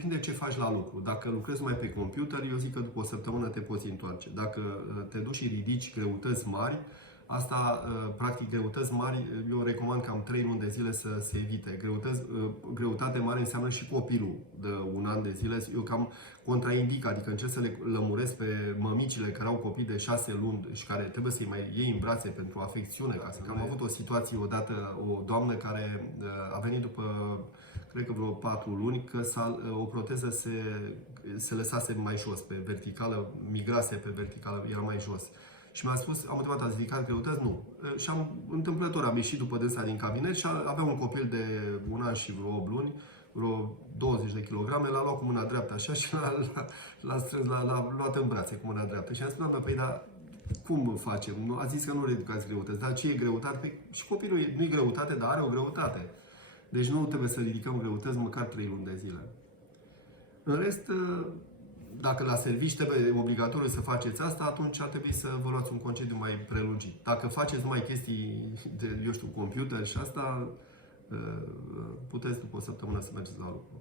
Depinde ce faci la lucru. Dacă lucrezi mai pe computer, eu zic că după o săptămână te poți întoarce. Dacă te duci și ridici greutăți mari, asta, practic, greutăți mari, eu recomand cam 3 luni de zile să se evite. Greutate mare înseamnă și copilul de 1 an de zile. Eu cam contraindic, adică încerc să le lămuresc pe mămicile care au copii de 6 luni și care trebuie să-i mai iei în brațe pentru afecțiune. Am avut o situație odată, o doamnă care a venit după, cred că vreo 4 luni, că o proteză se lăsase mai jos, pe verticală, migrase pe verticală, era mai jos. Și mi-a spus, am întrebat, ați ridicat greutăți? Nu. Și întâmplător am ieșit după dânsa din cabinet și avea un copil de 1 an și vreo 8 luni, vreo 20 de kilograme, l-a luat cu mâna dreaptă așa și l-a luat în brațe cu mâna dreaptă. Și am spus, păi, dar cum facem? A zis că nu ridicați greutăți. Dar ce e greutate? Păi, și copilul nu e greutate, dar are o greutate. Deci nu trebuie să ridicăm greutăți măcar 3 luni de zile. În rest, dacă la serviciu trebuie obligatoriu să faceți asta, atunci ar trebui să vă luați un concediu mai prelungit. Dacă faceți numai chestii de, eu știu, computer și asta, puteți după o săptămână să mergeți la lucru.